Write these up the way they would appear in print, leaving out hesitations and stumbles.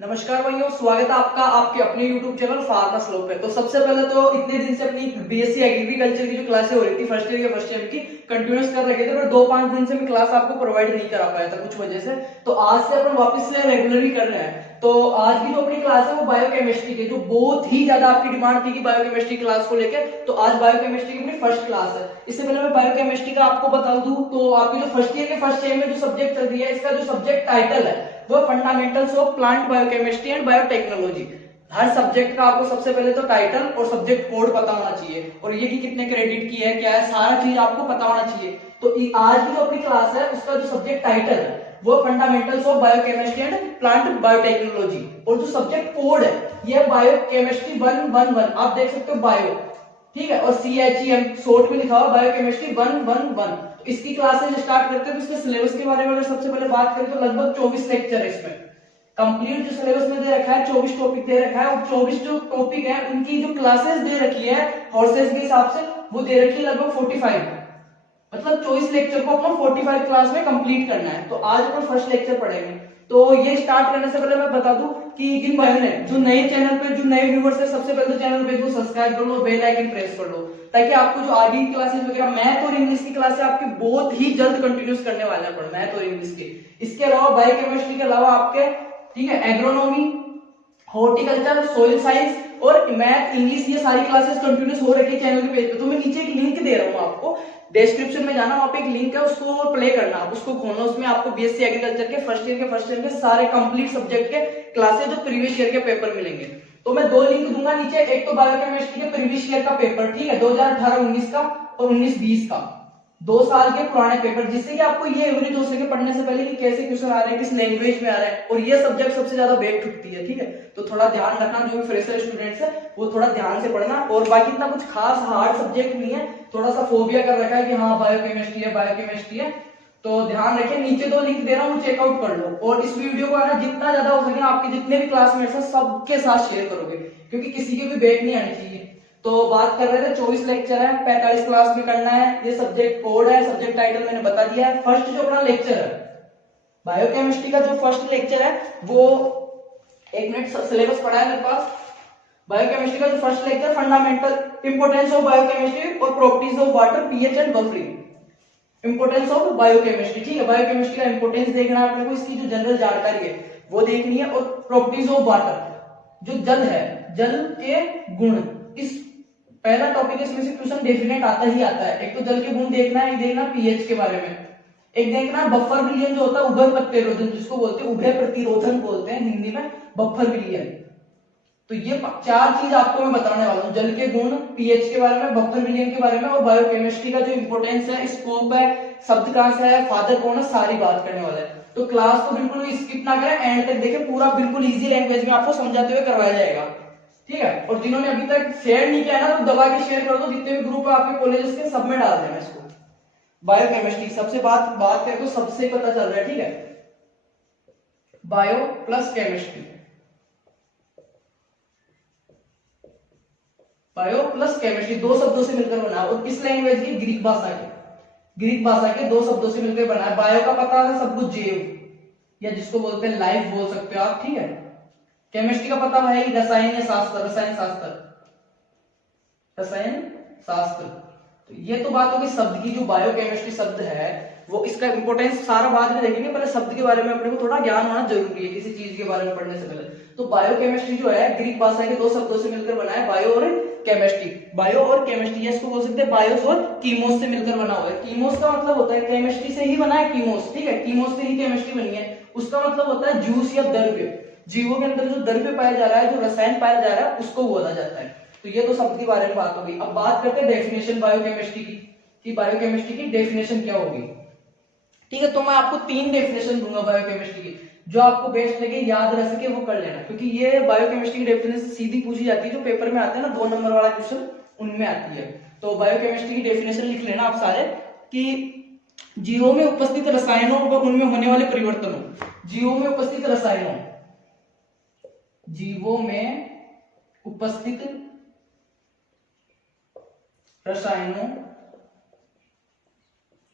नमस्कार भाइयों, स्वागत है आपका आपके अपने YouTube चैनल फार्मा स्लोप पे। तो सबसे पहले तो इतने दिन से अपनी बीएससी एग्रीकल्चर की जो क्लासें हो रही थी फर्स्ट ईयर के फर्स्ट ईयर की कंटिन्यूस कर रखे थे, पर 2-5 दिन से मैं क्लास आपको प्रोवाइड नहीं करा पाया था कुछ वजह से। तो आज से अपन वापस से रेगुलरली कर रहे हैं। तो आज की जो अपनी क्लास है वो बायोकेमिस्ट्री की, जो बहुत ही ज्यादा आपकी डिमांड थी कि बायोकेमिस्ट्री क्लास को लेकर, तो आज बायोकेमिस्ट्री की अपनी फर्स्ट क्लास है। इससे पहले मैं बायोकेमिस्ट्री का आपको बता दूं तो आपकी जो फर्स्ट ईयर के फर्स्ट ईयर में जो सब्जेक्ट चल रही है, इसका जो सब्जेक्ट टाइटल है वो fundamentals of plant biochemistry and biotechnology. Her subject का आपको सबसे पहले तो टाइटल और सब्जेक्ट कोड पता होना चाहिए, और ये कि कितने क्रेडिट की है, क्या है, सारा चीज आपको पता होना चाहिए। तो आज की जो अपनी क्लास है उसका जो सब्जेक्ट टाइटल है वो fundamentals of biochemistry and plant biotechnology, और जो सब्जेक्ट कोड है ये बायोकेमिस्ट्री 111। आप देख सकते हो बायो, ठीक है, और CHEM शॉर्ट में लिखा हुआ बायोकेमिस्ट्री 111। इसकी क्लासेज स्टार्ट करते हैं। तो इसके सिलेबस के बारे में अगर सबसे पहले बात करें तो लगभग 24 लेक्चर है इसमें। कंप्लीट जो सिलेबस में दे रखा है 24 टॉपिक दे रखा है, और 24 जो टॉपिक है उनकी जो क्लासेस दे रखी है हॉर्सेस के हिसाब से वो दे रखी है लगभग 45। मतलब 24 लेक्चर को अपना 45 क्लास में कंप्लीट करना है। तो आज अपन फर्स्ट लेक्चर पढ़ेंगे। तो ये स्टार्ट करने से पहले मैं बता दूं कि जिन भाइयों ने जो नए चैनल पे जो नए व्यूवर्स है, सबसे पहले तो चैनल पे जो सब्सक्राइब कर लो, बेल आइकन प्रेस कर लो, ताकि आपको जो आगे की क्लासेस वगैरह मैथ और इंग्लिश की क्लासेस आपकी बहुत ही जल्द कंटिन्यूस करने वाले हैं मैथ और इंग्लिश के। इसके अलावा बायोकेमिस्ट्री के अलावा आपके, ठीक है, एग्रोनॉमी, हॉर्टिकल्चर, सोइल साइंस और मैथ इंग्लिश, ये सारी क्लासेस कंटिन्यूस हो रही है चैनल के पेज पे। तो मैं नीचे एक लिंक दे रहा हूँ आपको, डिस्क्रिप्शन में जाना, वहां पे एक लिंक है, उसको प्ले करना, आप उसको खोलना। उसमें आपको बीएससी एग्रीकल्चर के फर्स्ट ईयर के सारे कंप्लीट सब्जेक्ट के क्लासेस जो प्रीवियस ईयर के पेपर मिलेंगे। तो मैं 2 लिंक दूंगा नीचे, एक तो बायोकेमिस्ट्री के प्रीवियस ईयर का पेपर, ठीक है, 2018-19 का और 19-20 का 2 साल के पुराने पेपर, जिससे कि आपको ये एवरेज हो सके पढ़ने से पहले कि कैसे क्वेश्चन आ रहे हैं, किस लैंग्वेज में आ रहा है, और ये सब्जेक्ट सबसे ज्यादा बैक ठुकती है, ठीक है। तो थोड़ा ध्यान रखना, जो भी फ्रेशर स्टूडेंट्स है वो थोड़ा ध्यान से पढ़ना। और बाकी इतना कुछ खास हार्ड सब्जेक्ट नहीं है, थोड़ा सा फोबिया कर रखा है कि हाँ बायोकेमिस्ट्री है बायोकेमिस्ट्री है, तो ध्यान रखें। नीचे 2 लिंक दे रहा हूँ, चेकआउट कर लो, और इस वीडियो को आना जितना ज्यादा हो सके आपके जितने भी क्लासमेट्स हैं सबके साथ शेयर करोगे, क्योंकि किसी के भी बैक नहीं आनी चाहिए। तो बात कर रहे थे 24 लेक्चर है, 45 क्लास में करना है। ये सब्जेक्ट कोड है, सब्जेक्ट टाइटल मैंने बता दिया है। फर्स्ट जो अपना लेक्चर है बायोकेमिस्ट्री का, जो फर्स्ट लेक्चर है वो 1 मिनट सिलेबस पढ़ा है मेरे पास। बायोकेमिस्ट्री का जो first lecture fundamental importance of biochemistry और properties of water, pH and buffering. Importance of biochemistry, ठीक है, बायोकेमिस्ट्री का इंपोर्टेंस देखना है अपने को, इसकी जो जनरल जानकारी है वो देखनी है, और प्रॉपर्टीज ऑफ वाटर, जो जल है, जल के गुण। इस पहला टॉपिक है, इसमें से क्वेश्चन डेफिनेट आता ही आता है। एक तो जल के गुण देखना है, एक देखना पीएच के बारे में, एक देखना बफर विलियन जो होता है उभय प्रतिरोधन, जिसको बोलते हैं उभय प्रतिरोधन बोलते हैं हिंदी में, बफर विलियन। तो ये 4 चीज आपको मैं बताने वाला हूँ, जल के गुण, पीएच के बारे में, बफर विलियन के बारे में, और बायोकेमिस्ट्री का जो इंपोर्टेंस है, स्कोप है, शब्द कहां से है, फादर कौन है, सारी बात करने वाला है। तो क्लास को बिल्कुल स्किप ना करें, एंड तक देखें, पूरा बिल्कुल इजी लैंग्वेज में आपको समझाते हुए करवाया जाएगा, ठीक है। और जिन्होंने अभी तक शेयर नहीं किया ना, तो दबा के शेयर कर दो, जितने भी ग्रुप है आपके कॉलेजेस के सब में डाल देना इसको। बायोकेमिस्ट्री सबसे बात करें तो सबसे पता चल रहा है, ठीक है, bio plus chemistry, bio plus chemistry 2 शब्दों से मिलकर बना, और किस लैंग्वेज की, ग्रीक भाषा के 2 शब्दों से मिलकर बना है। बायो का पता है सब कुछ, जीव, या जिसको बोलते हैं लाइफ बोल सकते हो आप, ठीक है। केमिस्ट्री का पता है रसायन या शास्त्र, रसायन शास्त्र। तो ये तो बात होगी शब्द की। जो बायोकेमिस्ट्री शब्द है वो, इसका इंपोर्टेंस सारा बाद में देखेंगे, पहले शब्द के बारे में अपने को थोड़ा ज्ञान होना जरूरी है किसी चीज के बारे में पढ़ने से पहले। तो बायोकेमिस्ट्री जो है ग्रीक भाषा के 2 शब्दों से मिलकर बना है, बायो और केमिस्ट्री। बायो और केमिस्ट्री, इसको बोल सकते हैं बायोस और कीमोस से मिलकर बना हुआ है। कीमोस का मतलब होता है केमिस्ट्री से ही बना है कीमोस, ठीक है, कीमोस से ही केमिस्ट्री बनी है। उसका मतलब होता है जूस या द्रव्य, जीवों के अंदर जो द्रव्य पाया जा रहा है, जो रसायन पाया जा रहा है, उसको बोला जाता है। तो ये तो शब्द के बारे में बात हो गई। अब बात करते हैं डेफिनेशन बायोकेमिस्ट्री की, कि बायोकेमिस्ट्री की डेफिनेशन क्या होगी, ठीक है। तो मैं आपको 3 डेफिनेशन दूंगा बायोकेमिस्ट्री की, जो आपको बेस्ट लगे, याद रह सके वो कर लेना, क्योंकि ये बायोकेमिस्ट्री की डेफिनेशन सीधी पूछी जाती है, जो पेपर में आते हैं ना 2 नंबर वाला क्वेश्चन, उनमें आती है। तो बायोकेमिस्ट्री की डेफिनेशन लिख लेना आप सारे, कि जीवों में उपस्थित रसायनों व उनमें होने वाले परिवर्तनों, जीवों में उपस्थित रसायनों, जीवों में उपस्थित रसायनों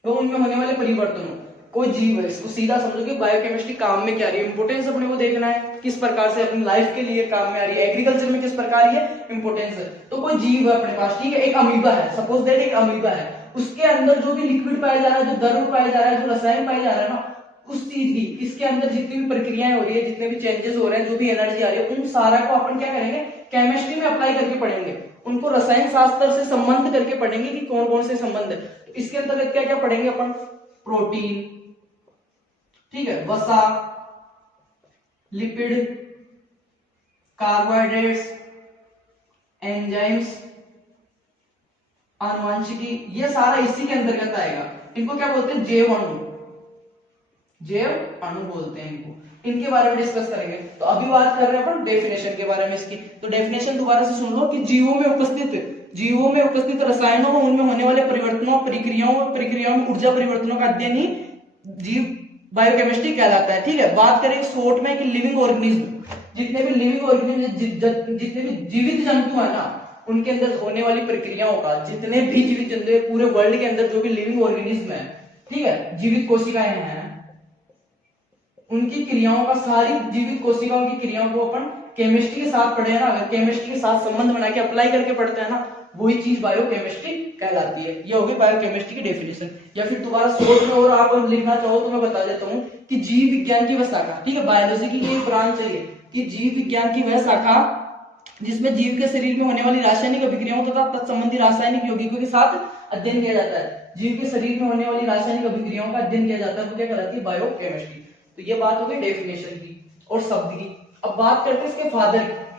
तो उनमें होने वाले परिवर्तनों कोई जीव है, इसको सीधा समझो कि बायोकेमिस्ट्री काम में क्या आ रही है, इंपोर्टेंस अपने को देखना है किस प्रकार से अपनी लाइफ के लिए काम में आ रही है, एग्रीकल्चर में किस प्रकार ये इंपोर्टेंस है। तो कोई जीव है अपने पास, ठीक है, एक अमीबा है, सपोज दैट एक अमीबा है, उसके अंदर जो भी लिक्विड पाया जा रहा है, जो द्रव पाया जा रहा है, जो रसायन पाया जा रहा है ना, उस चीज की, इसके अंदर जितनी भी प्रक्रियाएं हो रही है, जितने भी चेंजेस हो रहे हैं, जो भी एनर्जी आ रही है, उन सारा को अपन क्या करेंगे, केमिस्ट्री में अप्लाई करके पढ़ेंगे, उनको रसायन शास्त्र से संबंध करके पढ़ेंगे कि कौन कौन से संबंध है। तो इसके अंतर्गत क्या क्या पढ़ेंगे अपन, प्रोटीन, ठीक है, वसा, लिपिड, कार्बोहाइड्रेट्स, एंजाइम्स, आनुवंशिकी, ये सारा इसी के अंतर्गत आएगा। इनको क्या बोलते हैं, जैव अणु, जैव अणु बोलते हैं इनको, इनके बारे में डिस्कस करेंगे। तो अभी बात कर रहे हैं अपन डेफिनेशन के बारे में इसकी। तो डेफिनेशन दोबारा से सुन लो कि जीवों में उपस्थित रसायनों में उनमें होने वाले परिवर्तनों, प्रक्रियाओं में ऊर्जा परिवर्तनों का अध्ययन ही जीव बायोकेमिस्ट्री कहलाता है, ठीक है। बात करें शॉर्ट में कि लिविंग ऑर्गेनिज्म, जितने भी लिविंग ऑर्गेनिज्म, जितने भी जीवित जंतु है ना, उनके अंदर होने वाली प्रक्रियाओं का, जितने भी जीवित जंतु है पूरे वर्ल्ड के अंदर, जो भी लिविंग ऑर्गेनिज्म है, ठीक है, जीवित कोशिकाएं हैं, उनकी क्रियाओं का, सारी जीवित कोशिकाओं की क्रियाओं को अपन केमिस्ट्री के साथ पढ़े ना, अगर केमिस्ट्री के साथ संबंध बना के अप्लाई करके पढ़ते हैं ना, वही चीज बायोकेमिस्ट्री कहलाती है। ये होगी बायोकेमिस्ट्री की डेफिनेशन। या फिर दोबारा शॉर्ट में और आप लिखना चाहो तो मैं बता देता हूँ कि जीव विज्ञान की वह शाखा, ठीक है, बायोलॉजी की ये ब्रांच है कि जीव विज्ञान की वह शाखा जिसमें जीव के शरीर में होने वाली रासायनिक अभिक्रियाओं तथा तत्संबंधी रासायनिक यौगिकों के साथ अध्ययन किया जाता है। जीव के शरीर में होने वाली रासायनिक अभिक्रियाओं का अध्ययन किया जाता है, वो क्या कहलाती है, बायोकेमिस्ट्री। तो ये बात हो गई डेफिनेशन की और शब्द की। अब बात करते हैं इसके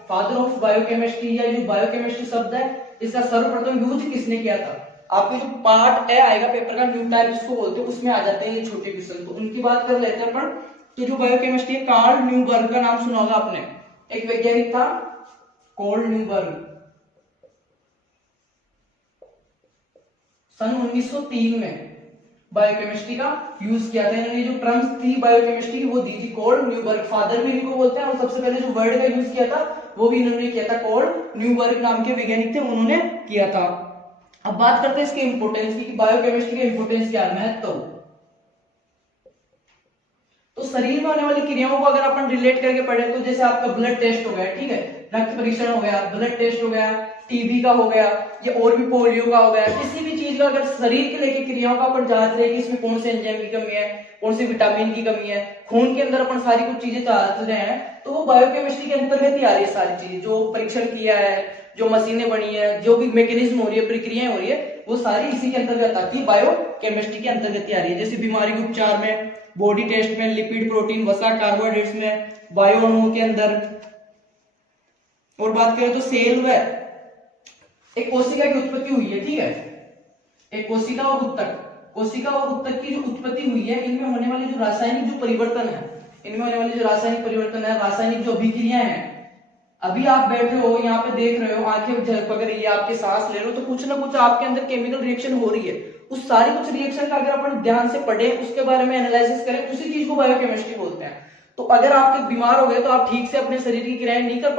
फादर ऑफ बायोकेमिस्ट्री, या जो बायोकेमिस्ट्री शब्द है, इसका सर्वप्रथम यूज किसने किया था। आपके जो पार्ट ए आएगा पेपर का, न्यू टाइप जिसको बोलते हैं, उसमें आ जाते हैं ये छोटे क्वेश्चन, तो उनकी बात कर लेते हैं अपन। तो जो बायोकेमिस्ट्री है, कार्ल न्यूबर्ग का नाम सुना होगा आपने, एक वैज्ञानिक था कार्ल न्यूबर्ग, सन 1903 में बायोकेमिस्ट्री का यूज किया था। ये जो टर्म्स थी बायोकेमिस्ट्री की वो दी थी कार्ल न्यूबर्ग, फादर भी इनको बोलते हैं, और सबसे पहले जो वर्ड का यूज किया था वो भी इन्होंने किया था, कार्ल न्यूबर्ग नाम के वैज्ञानिक थे, उन्होंने किया था। अब बात करते हैं इसके इंपोर्टेंस की, कि बायोकेमिस्ट्री का इंपोर्टेंस क्या है, महत्व। तो शरीर में होने वाली क्रियाओं को अगर अपन रिलेट करके पढ़े, तो जैसे आपका ब्लड टेस्ट हो गया, ठीक है, रक्त परीक्षण हो गया, ब्लड टेस्ट हो गया, टीबी का हो गया, या और भी पोलियो का हो गया, किसी भी चीज का अगर शरीर के लेके क्रियाओं का अपन जांच रहे हैं कि इसमें कौन से एंजाइम की कमी है, कौन से विटामिन की कमी है, खून के अंदर अपन सारी कुछ चीजें जांच रहे हैं, तो वो बायोकेमिस्ट्री के अंतर्गत ही आ रही है सारी चीजें, जो परीक्षण किया है, जो मशीनें बनी है, जो भी मैकेनिज्म हो रही है, प्रक्रियाएं हो रही है, वो सारी इसी के अंतर्गत आती है, बायोकेमिस्ट्री के अंतर्गत ही आ रही है। जैसे बीमारी के उपचार में, बॉडी टेस्ट में, लिपिड, प्रोटीन, वसा, कार्बोहाइड्रेट्स में, बायो अणुओं के अंदर। और बात करें तो सेल में एक कोशिका की उत्पत्ति हुई है, ठीक है, एक कोशिका और उत्तक की जो उत्पत्ति हुई है, इनमें होने वाली जो रासायनिक जो परिवर्तन है, रासायनिक जो अभिक्रियाएं हैं, अभी आप बैठे हो यहाँ पे देख रहे हो, आंखें झपक रही है, आपके सांस ले रहे हो, तो कुछ ना कुछ आपके अंदर केमिकल रिएक्शन हो रही है। उस सारी कुछ रिएक्शन का अगर अपन ध्यान से पढ़े, उसके बारे में एनालिसिस करें, उसी चीज को बायोकेमिस्ट्री बोलते हैं। तो अगर आपके बीमार हो गए तो आप ठीक से अपने शरीर की क्रियाएं नहीं कर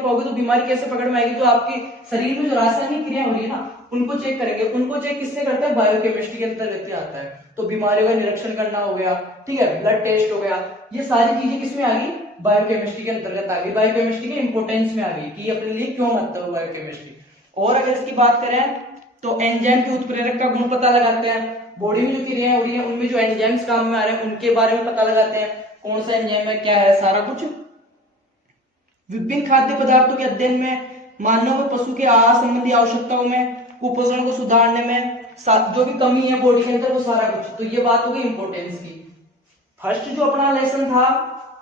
पाओगे, तो बीमारी कैसे पकड़ में आएगी। तो आपकी शरीर में जो रासायनिक क्रिया हो रही है ना, उनको चेक करेंगे, उनको चेक किससे करते हैं, बायोकेमिस्ट्री के अंतर्गत आता है। तो बीमारियों का निरीक्षण करना हो गया, ठीक है, ब्लड टेस्ट हो गया, ये सारी चीजें किसमें आ गई, बायोकेमिस्ट्री के अंतर्गत आ गई, बायोकेमिस्ट्री के इंपोर्टेंस में आ गई कि अपने लिए क्यों महत्व है बायोकेमिस्ट्री। और अगर इसकी बात करें तो एंजाइम के उत्प्रेरक का गुण पता लगाते हैं, बॉडी में जो क्रियाएं हो रही है उनमें जो एंजाइम्स काम में आ रहे हैं उनके बारे में पता लगाते हैं, कौन सा एंजाइम है, क्या है, सारा कुछ। विभिन्न खाद्य पदार्थों के अध्ययन में, मानव व पशु के आहार संबंधी आवश्यकताओं में, कुपोषण को सुधारने में, जो भी कमी है बॉडी के अंदर, वो सारा कुछ। तो ये बात हो गई इंपोर्टेंस की। फर्स्ट जो अपना लेसन था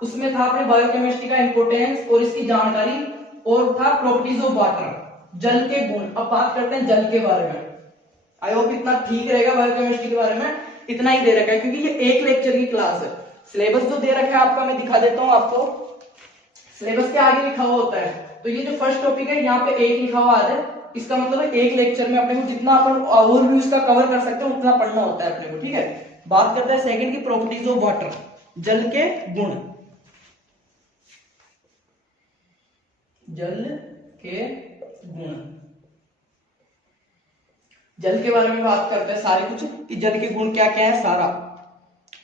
उसमें था अपने बायोकेमिस्ट्री का इंपोर्टेंस और इसकी जानकारी, और था प्रॉपर्टीज ऑफ वाटर, जल के गुण। अब बात करते हैं जल के बारे में। आई होप इतना ठीक रहेगा, बायोकेमिस्ट्री के बारे में इतना ही दे रखा है, क्योंकि ये एक लेक्चर की क्लास है। सिलेबस जो दे रखा है आपका, मैं दिखा देता हूं आपको, सिलेबस के आगे लिखा हुआ होता है। तो ये जो फर्स्ट टॉपिक है यहाँ पे एक लिखा हुआ है, इसका मतलब है एक लेक्चर में अपने को जितना अपन ओवरव्यू इसका कवर कर सकते हैं उतना पढ़ना होता है अपने को, ठीक है। बात करते हैं सेकंड की प्रॉपर्टीज ऑफ वाटर, जल के गुण। जल के गुण, जल के बारे में बात करते हैं सारे कुछ कि जल के गुण क्या क्या है सारा।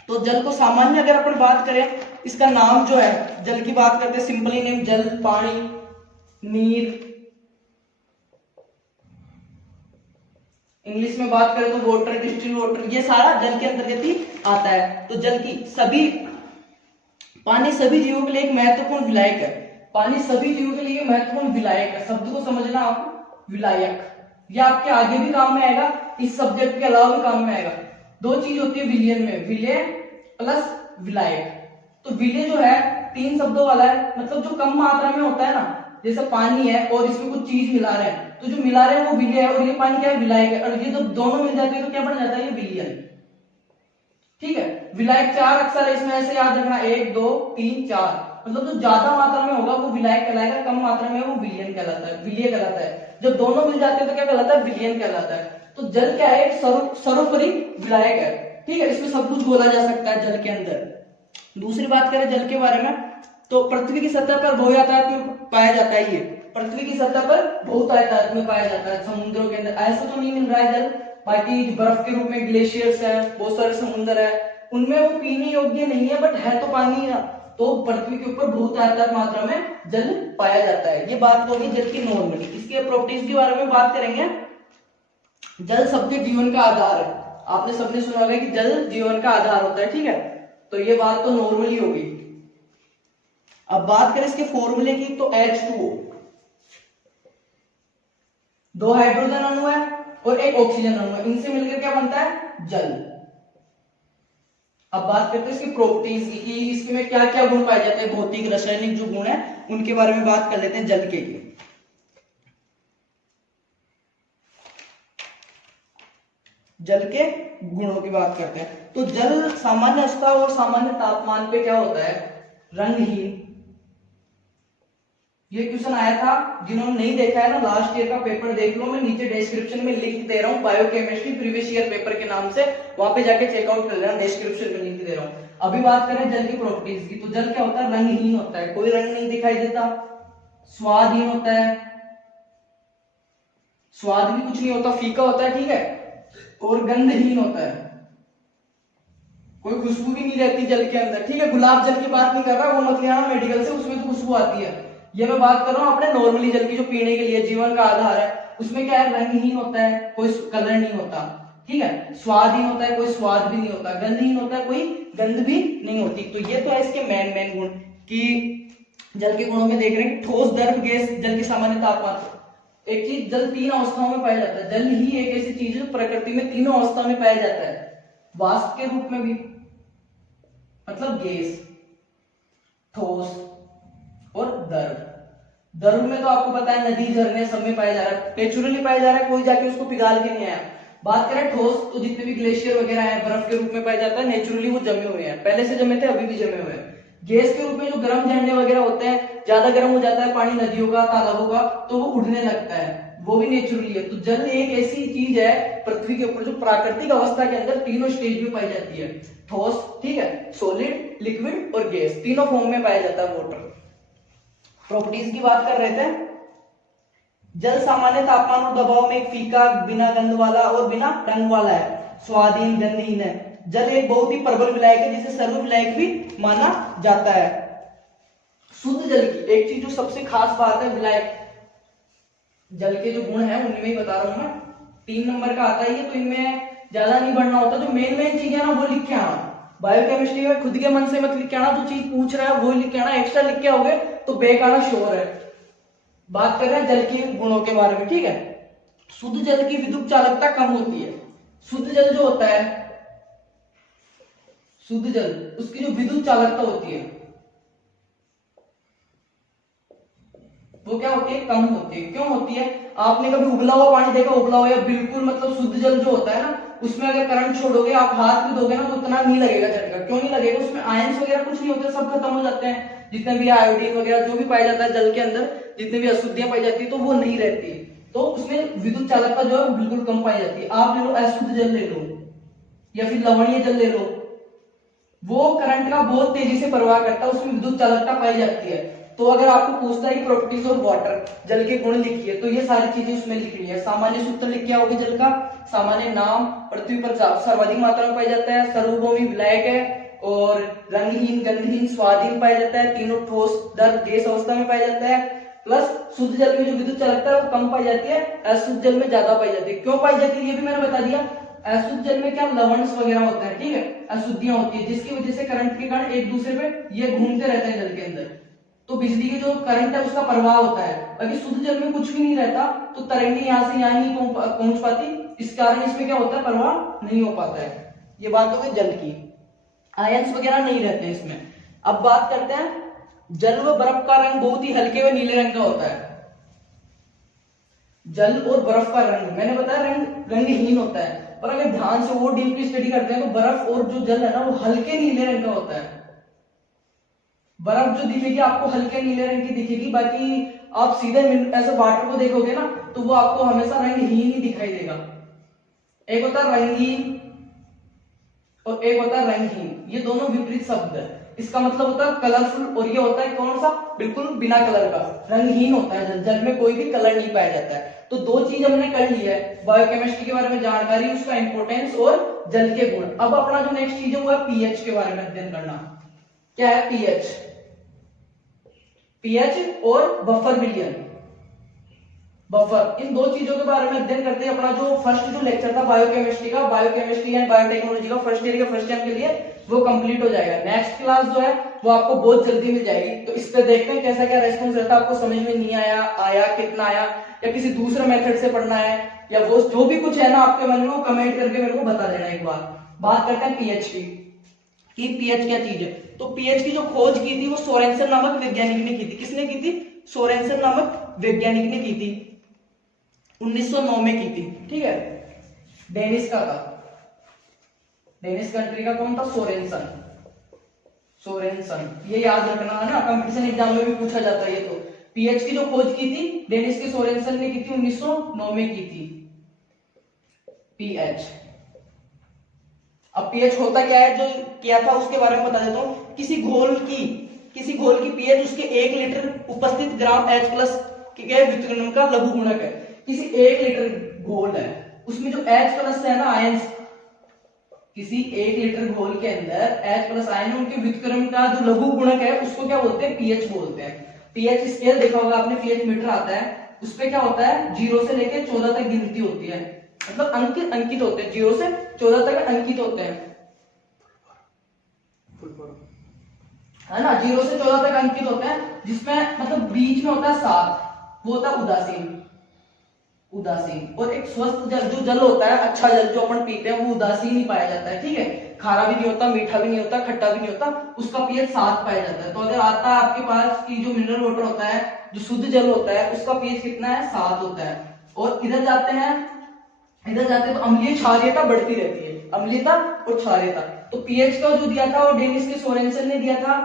तो जल को सामान्य अगर अपन बात करें, इसका नाम जो है जल की बात करते हैं, सिंपली नेम जल, पानी, नीर, इंग्लिश में बात करें तो वाटर, डिस्टिल वाटर, ये सारा जल के अंतर्गत ही आता है। तो जल की सभी, पानी सभी जीवों के लिए एक महत्वपूर्ण विलायक है। पानी सभी जीवों के लिए महत्वपूर्ण विलायक है, शब्द को समझना आप, विलायक। यह आपके आगे भी काम में आएगा, इस सब्जेक्ट के अलावा भी काम में आएगा। दो चीज होती है विलयन में, विलय प्लस विलायक। तो विलय जो है 3 शब्दों वाला है, मतलब जो कम मात्रा में होता है ना, जैसे पानी है और इसमें कुछ चीज मिला रहे हैं, तो जो मिला रहे हैं वो विलय है, और ये पानी क्या है, विलायक है। और ये जब दोनों मिल जाते हैं तो क्या बन जाता है, ये विलयन। ठीक है, विलायक 4 अक्षर है इसमें, ऐसे याद रखना, 1 2 3 4। मतलब जो ज्यादा मात्रा में होगा वो विलायक कहलाएगा, कम मात्रा में वो विलयन कहलाता है, विलय कहलाता है। जब दोनों मिल जाते हैं तो क्या कहलाता है, विलयन कहलाता है। तो जल क्या है, एक सर्वोपरि विलायक है। ठीक है, इसमें सब कुछ बोला जा सकता है जल के अंदर। दूसरी बात करें जल के बारे में, तो पृथ्वी की सतह पर बहुतायत में पाया जाता है। ये पृथ्वी की सतह पर बहुतायत में पाया जाता है, समुद्रों के अंदर ऐसा तो नहीं मिल रहा है जल। बाकी बर्फ के रूप में ग्लेशियर्स है, बहुत सारे समुद्र है, उनमें वो पीने योग्य नहीं है, बट है तो पानी ना। तो पृथ्वी के ऊपर बहुतायत मात्रा में जल पाया जाता है। ये बात होगी जल की नॉर्मली। इसके प्रॉपर्टीज के बारे में बात करेंगे। जल सबके जीवन का आधार है, आपने सबने सुना होगा कि जल जीवन का आधार होता है। ठीक है, तो ये बात तो नॉर्मली होगी। अब बात करें इसके फॉर्मूले की, तो H2O, 2 हाइड्रोजन अणु है और 1 ऑक्सीजन अणु है, इनसे मिलकर क्या बनता है, जल। अब बात करते हैं इसकी प्रॉपर्टीज की, इसमें क्या क्या गुण पाए जाते हैं, भौतिक रासायनिक जो गुण है उनके बारे में बात कर लेते हैं जल के लिए। जल के गुणों की बात करते हैं, तो जल सामान्य अवस्था और सामान्य तापमान पे क्या होता है, रंगहीन। ये क्वेश्चन आया था, जिन्होंने नहीं देखा है ना लास्ट ईयर का पेपर देख लो, मैं नीचे डिस्क्रिप्शन में लिंक दे रहा हूँ, बायोकेमिस्ट्री प्रीवियस ईयर पेपर के नाम से, वहां पे जाके चेकआउट कर लेना, डिस्क्रिप्शन में लिंक दे रहा हूँ। अभी बात करें जल की प्रॉपर्टीज की, तो जल क्या होता है, रंगहीन होता है, कोई रंग नहीं दिखाई देता, स्वादहीन होता है, स्वाद भी कुछ नहीं होता, फीका होता है। ठीक है, और गंधहीन होता है, कोई खुशबू भी नहीं रहती जल के अंदर। ठीक है, गुलाब जल की बात नहीं कर रहा, वो मत ले आना मेडिकल से, उसमें तो खुशबू आती है। ये मैं बात कर रहा हूँ अपने नॉर्मली जल की, जो पीने के लिए जीवन का आधार है, उसमें क्या है, रंगहीन होता है, कोई कलर नहीं होता। ठीक है, स्वादहीन होता है, कोई स्वाद भी नहीं होता, गंधहीन होता है, कोई गंध भी नहीं होती। तो ये तो है इसके मेन गुण कि जल के गुणों में देख रहे हैं, ठोस, द्रव, गैस, जल के सामान्य तापमान। एक चीज, जल 3 अवस्थाओं में पाया जाता है, जल ही एक ऐसी चीज है जो प्रकृति में तीनों अवस्था में पाया जाता है, वाष्प के रूप में भी, मतलब गैस, ठोस और द्रव। द्रव में तो आपको पता है नदी, झरने सब में पाया जा रहा है, नेचुरली पाया जा रहा है, कोई जाके उसको पिघाल के नहीं आया। बात करें ठोस, तो जितने भी ग्लेशियर वगैरह है बर्फ के रूप में पाया जाता है, नेचुरली वो जमे हुए हैं, पहले से जमे थे, अभी भी जमे हुए हैं। गैस के रूप में जो गर्म झरने वगैरह होते हैं, ज्यादा गर्म हो जाता है पानी नदियों का, तालाबों का, तो वो उड़ने लगता है, वो भी नेचुरली है। तो जल एक ऐसी चीज है पृथ्वी के ऊपर जो प्राकृतिक अवस्था के अंदर तीनों स्टेज में पाई जाती है, ठोस, ठीक है, सॉलिड, लिक्विड और गैस, तीनों फॉर्म में पाया जाता है वाटर। प्रॉपर्टीज की बात कर रहे थे, जल सामान्य तापमान और दबाव में एक फीका, बिना गंध वाला और बिना रंग वाला है, स्वादहीन, गंधहीन है। जल एक बहुत ही प्रबल विलायक है, जिसे सर्व विलायक भी माना जाता है। शुद्ध जल की एक चीज जो सबसे खास बात है, विलायक जल के जो गुण है उनमें ही बता रहा हूं मैं, 3 नंबर का आता है ये, तो इनमें ज्यादा नहीं बढ़ना होता, जो मेन चीज है ना वो लिख के आना। बायोकेमिस्ट्री में खुद के मन से मत लिख के आना, जो चीज पूछ रहा है वो लिख के आना, एक्स्ट्रा लिख के आओगे तो बेकार श्योर है। बात कर रहे हैं जल के गुणों के बारे में, ठीक है। शुद्ध जल की विद्युत चालकता कम होती है। शुद्ध जल जो होता है, शुद्ध जल, उसकी जो विद्युत चालकता होती है वो क्या होती है, कम होती है। क्यों होती है? आपने कभी उबला हुआ पानी देखा, उबला हुआ या बिल्कुल मतलब शुद्ध जल जो होता है ना, उसमें अगर करंट छोड़ोगे, आप हाथ भी दोगे ना तो उतना नहीं लगेगा झटका। क्यों नहीं लगेगा? उसमें आयंस वगैरह कुछ नहीं होते, सब खत्म हो जाते हैं, जितने भी आयोडीन वगैरह जो भी पाया जाता है जल के अंदर, जितनी भी अशुद्धियां पाई जाती है तो वो नहीं रहती, तो उसमें विद्युत चालकता जो है बिल्कुल कम पाई जाती है। आप ले लो अशुद्ध जल ले लो या फिर लवणीय जल ले लो, वो करंट का बहुत तेजी से प्रवाह करता है, उसमें विद्युत चालकता पाई जाती है। तो अगर आपको पूछता है कि प्रॉपर्टीज ऑफ वाटर, जल के गुण लिखिए, तो ये सारी चीजें उसमें लिखनी है। सामान्य सूत्र लिख के आओगे जल का, सामान्य नाम, पृथ्वी पर सर्वाधिक मात्रा में पाया जाता है, सर्वभौमी विलायक है, और रंगहीन, गंधहीन, स्वादहीन पाया जाता है, तीनों ठोस दर गैस अवस्था में पाया जाता है, प्लस शुद्ध जल में जो विद्युत चालकता है वो कम पाई जाती है, अशुद्ध जल में ज्यादा पाई जाती है। क्यों पाई जाती है ये भी मैंने बता दिया। अशुद्ध जल में क्या लवणस वगैरह होता है, ठीक है, अशुद्धियां होती है, जिसकी वजह से करंट के कारण एक दूसरे पे ये घूमते रहते हैं जल के अंदर, तो बिजली के जो करंट है उसका प्रवाह होता है। बाकी शुद्ध जल में कुछ भी नहीं रहता, तो तरंगे यहाँ से यहाँ नहीं पहुंच पाती, इस कारण इसमें क्या होता है, प्रवाह नहीं हो पाता है। ये बात हो गई जल की। आयंस वगैरह नहीं रहते हैं इसमें। अब बात करते हैं, जल व बर्फ का रंग बहुत ही हल्के व नीले रंग का होता है। जल और बर्फ का रंग मैंने बताया रंगहीन होता है, पर अगर ध्यान से वो डीपली स्टडी करते हैं तो बर्फ और जो जल है ना वो हल्के नीले रंग का होता है। बर्फ जो दिखेगी आपको हल्के नीले रंग की दिखेगी, बाकी आप सीधे ऐसे वाटर को देखोगे ना तो वो आपको हमेशा रंगहीन ही दिखाई देगा। एक होता है रंगीन और एक होता है रंगहीन, ये दोनों विपरीत शब्द है। इसका मतलब होता है कलरफुल, और ये होता है कौन सा, बिल्कुल बिना कलर का। रंगहीन होता है जल, जल में कोई भी कलर नहीं पाया जाता है। तो दो चीज हमने कर ली है, बायोकेमिस्ट्री के बारे में जानकारी, उसका इंपोर्टेंस और जल के गुण। अब अपना जो नेक्स्ट चीज है वो है पीएच के बारे में अध्ययन करना। क्या है पीएच? पीएच और बफर विलियन, बफर, इन दो चीजों के बारे में अध्ययन करते हैं। अपना जो फर्स्ट जो लेक्चर था बायोकेमिस्ट्री का, बायोकेमिस्ट्री एंड बायोटेक्नोलॉजी का फर्स्ट ईयर के फर्स्ट टाइम के लिए, वो कंप्लीट हो जाएगा। नेक्स्ट क्लास जो है वो आपको बहुत जल्दी मिल जाएगी, तो इस पे देखते हैं कैसा क्या रेस्पॉन्स रहता है। आपको समझ में नहीं आया, आया कितना आया, या किसी दूसरे मेथड से पढ़ना है, या वो जो भी कुछ है ना आपके मन में, वो कमेंट करके मेरे को बता देना एक बार। बात करते हैं पीएच की पीएच क्या चीज है। तो पीएच की जो खोज की थी वो सोरेनसन नामक वैज्ञानिक ने की थी। किसने की थी? सोरेनसन नामक वैज्ञानिक ने की थी, 1909 में की थी, ठीक है। डेनिश का था, डेनिश कंट्री का कौन था? सोरेनसन। सोरेनसन, ये याद रखना है ना, कंपटीशन एग्जाम में भी पूछा जाता है ये। तो पीएच की जो खोज की थी डेनिश के सोरेनसन ने की थी, 1909 में की थी पीएच। अब पीएच होता क्या है, जो किया था उसके बारे में बता देता हूं। किसी घोल की पीएच उसके 1 लीटर उपस्थित ग्राम H प्लस के व्युत्क्रमण का लघु गुणक है। किसी 1 लीटर घोल है उसमें जो H प्लस है ना आयंस, किसी 1 लीटर घोल के अंदर H प्लस आयन, उनके व्युत्क्रमण का जो लघु गुणक है उसको क्या बोलते हैं? पीएच बोलते हैं। पीएच स्केल देखा होगा आपने, पीएच मीटर आता है, उसपे क्या होता है 0 से लेके 14 तक गिनती होती है, मतलब अंकित होते हैं, 0 से 14 तक अंकित होते हैं, है ना, 0 से 14 तक अंकित होते हैं, जिसमें मतलब बीच में होता है 7, वो होता है उदासीन। और एक स्वस्थ जल जो जल होता है, अच्छा जल जो अपन पीते हैं, वो उदासीन ही पाया जाता है, ठीक है। खारा भी नहीं होता, मीठा भी नहीं होता, खट्टा भी नहीं होता, उसका पीएच 7 पाया जाता है। तो अगर आता है आपके पास की जो मिनरल वाटर होता है, जो शुद्ध जल होता है, उसका पीएच कितना है? 7 होता है। और इधर जाते हैं तो अम्लीय क्षारीयता बढ़ती रहती है, अम्लीयता और क्षारीयता। तो पीएच का जो दिया था वो डेनिश के सोरेनसन ने दिया था,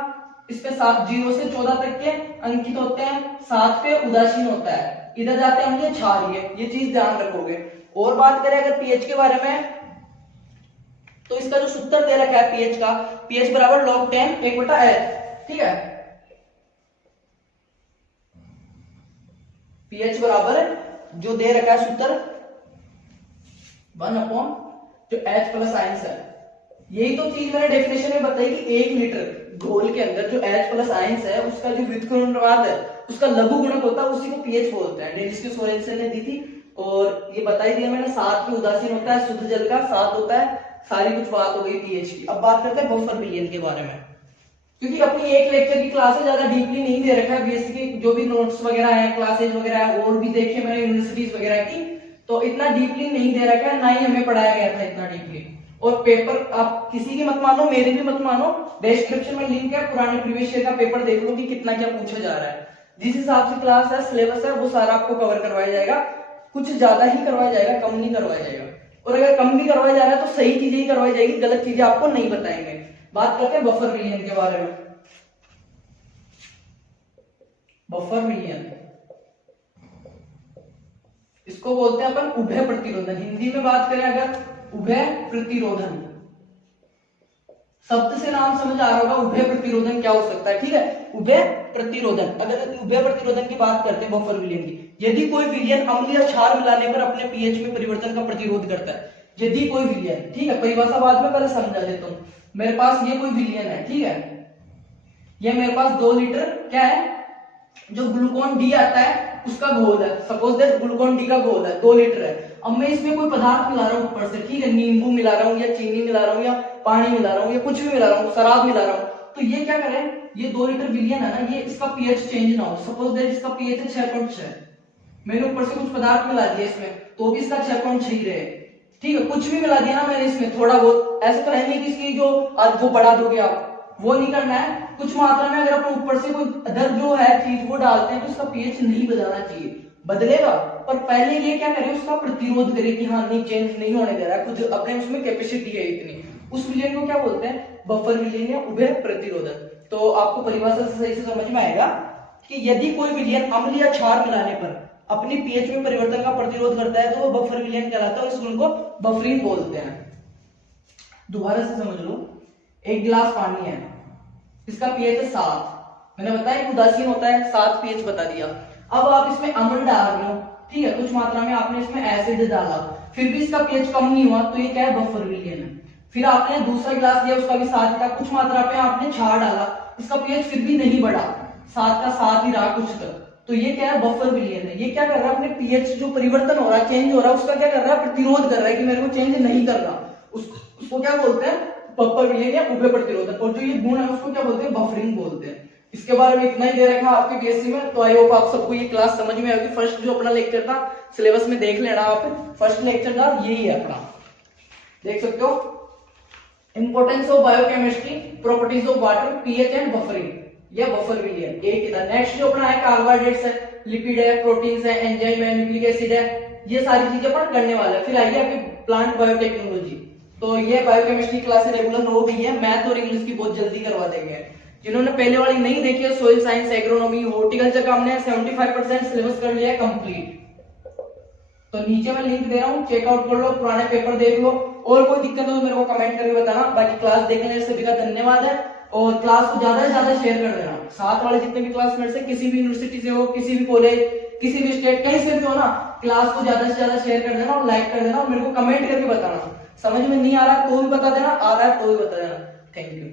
इस पे 7, 0 से 14 तक के अंकित होते हैं, 7 पे उदासीन होता है, इधर जाते हैं अम्लीय क्षारीय, ये चीज ध्यान रखोगे। और बात करें अगर पीएच के बारे में, तो इसका जो सूत्र दे रखा है पीएच का, पीएच बराबर log 10 1/H, ठीक है। पीएच बराबर जो दे रखा है सूत्र 1 जो H प्लस आयंस है, यही तो चीज मैंने डेफिनेशन में बताई कि 1 लीटर घोल के अंदर जो H प्लस आयंस है उसका जो व्युत्क्रमण है उसका लघु गुणक होता है, उसी को पीएच बोलते हैं। डेनिश के सोरेनसन ने दी थी, और ये बताई दिया मैंने, 7 पे उदासीन होता है, शुद्ध जल का 7 होता है। सारी कुछ बात हो गई पीएच की। अब बात करते हैं बफर विलियन के बारे में, क्योंकि अपनी एक लेक्चर की क्लास है, ज्यादा डीपली नहीं दे रखा है। बेसिक जो भी नोट्स वगैरह है, क्लासेज वगैरह है, और भी देखे मैंने यूनिवर्सिटीज वगैरह की, तो इतना डीपली नहीं दे रखा है, ना ही हमें पढ़ाया गया था इतना डीपली। और पेपर आप किसी की मत मानो, मेरी भी मत मानो, डिस्क्रिप्शन में लिंक है, पुराने प्रीवियस ईयर का पेपर देख लो कि कितना क्या पूछा जा रहा है। जिस हिसाब से क्लास है, सिलेबस है, वो सारा आपको कवर करवाया जाएगा। कुछ ज्यादा ही करवाया जाएगा, कम नहीं करवाया जाएगा। और अगर कम भी करवाया जा रहा है तो सही चीजें ही करवाई जाएगी, गलत चीजें आपको नहीं बताएंगे। बात करते हैं बफर विलियन के बारे में। बफर विलियन, इसको बोलते हैं अपन उभय प्रतिरोधन। हिंदी में बात करें अगर, उभय प्रतिरोधन, शब्द से नाम समझ आ रहा होगा, उभय प्रतिरोधन क्या हो सकता है, ठीक है। उभय प्रतिरोधन। अगर उभय प्रतिरोधन की बात करते हैं बफर विलयन की, यदि कोई विलयन अम्ल या क्षार मिलाने पर अपने पीएच में परिवर्तन का प्रतिरोध करता है, यदि कोई विलयन, ठीक है, परिभाषा बाद में पहले समझा देता हूं। मेरे पास ये कोई विलयन है, ठीक है, ये मेरे पास 2 लीटर क्या है, जो ग्लूकोन डी आता है उसका घोल है, सपोज दैट ग्लूकोन डी का घोल है 2 लीटर है। अब मैं इसमें कोई पदार्थ मिला रहा हूँ ऊपर से, ठीक है, नींबू मिला रहा हूँ या चीनी मिला रहा हूँ या पानी मिला रहा हूँ या कुछ भी मिला रहा हूँ, शराब मिला रहा हूँ, तो ये क्या करें, ये 2 लीटर विलयन है ना, ये इसका पीएच चेंज ना हो। सपोज दैट इसका पीएच है 6.6, मैंने ऊपर से कुछ पदार्थ मिला दिया इसमें तो भी इसका 6.6 रहे, ठीक है, कुछ भी मिला दिया ना मैंने इसमें थोड़ा बहुत, ऐसा तो है नहीं कि इसकी जो आज वो बढ़ा दोगे आप, वो नहीं करना है। कुछ मात्रा में अगर अपन ऊपर से कोई अदर जो है चीज वो डालते हैं तो उसका पीएच नहीं बदलना चाहिए, बदलेगा पर पहले ये क्या करे, उसका प्रतिरोध करे कि हाँ नहीं चेंज नहीं होने दे रहा है, खुद अपने उसमें कैपेसिटी है इतनी। उस विलयन को क्या बोलते हैं, बफर विलयन या उभय प्रतिरोधक। तो आपको परिभाषा से सही से समझ में आएगा कि यदि कोई विलयन अम्ल या क्षार मिलाने पर अपनी पीएच में परिवर्तन का प्रतिरोध करता है तो वो बफर विलयन कहलाता है, उस गुण को बफरिंग बोलते हैं। दोबारा से समझ लो, एक गिलास पानी है, इसका पीएच है 7, मैंने बताया उदासीन होता है, 7 पीएच बता दिया। अब आप इसमें अम्ल डाल रहे हो, ठीक है, कुछ मात्रा में आपने इसमें एसिड डाला, फिर भी इसका पीएच कम नहीं हुआ तो ये क्या है, बफर विलयन है। फिर आपने दूसरा गिलास लिया, उसका भी 7 था, कुछ मात्रा पे आपने क्षार डाला, इसका पीएच फिर भी नहीं बढ़ा, 7 का 7 ही रहा कुछ तक, तो ये क्या है, बफर विलयन है। ये क्या कर रहा है, अपने पीएच जो परिवर्तन हो रहा है, चेंज हो रहा है, उसका क्या कर रहा है, प्रतिरोध कर रहा है कि मेरे को चेंज नहीं करना, उसको क्या बोलते हैं, बफर विलयन या उभय प्रतिरोधक। और जो ये गुण है उसको क्या बोलते हैं, बफरिंग बोलते हैं। इसके बारे में इतना ही दे रखा आपके बीएससी में, तो आई होप आप सबको ये क्लास समझ में आएगी। फर्स्ट जो अपना लेक्चर था सिलेबस में देख लेना आप, फर्स्ट लेक्चर था यही है अपना, देख सकते हो, importance of biochemistry, properties of water, pH and buffering या बफर विलयन, एक ही था। नेक्स्ट जो अपना है कार्बोहाइड्रेट्स है, लिपिड है, प्रोटीन्स है, एंजाइम है, न्यूक्लिक एसिड है, ये सारी चीजें अपन करने वाले हैं। फिर आइए आपकी प्लांट बायोटेक्नोलॉजी, तो ये बायोकेमिस्ट्री क्लासें रेगुलर हो गई है, मैथ और इंग्लिश की बहुत जल्दी करवा देंगे। जिन्होंने पहले वाली नहीं देखी है, सोइल साइंस, एग्रोनॉमी, हॉर्टिकल्चर का हमने 75% सिलेबस कर लिया है कंप्लीट, तो नीचे मैं लिंक दे रहा हूँ, चेकआउट कर लो, पुराने पेपर देख लो, और कोई दिक्कत हो तो मेरे को कमेंट करके बताना। बाकी क्लास देखने से सभी का धन्यवाद है, और क्लास को ज्यादा से ज्यादा शेयर कर देना। साथ वाले जितने भी क्लासमेट से, किसी भी यूनिवर्सिटी से हो, किसी भी कॉलेज, किसी भी स्टेट, कहीं से भी हो ना, क्लास को ज्यादा से ज्यादा शेयर कर देना और लाइक कर देना, और मेरे को कमेंट करके बताना। समझ में नहीं आ रहा तो भी बता देना, आ रहा है तो भी बता देना। Thank you.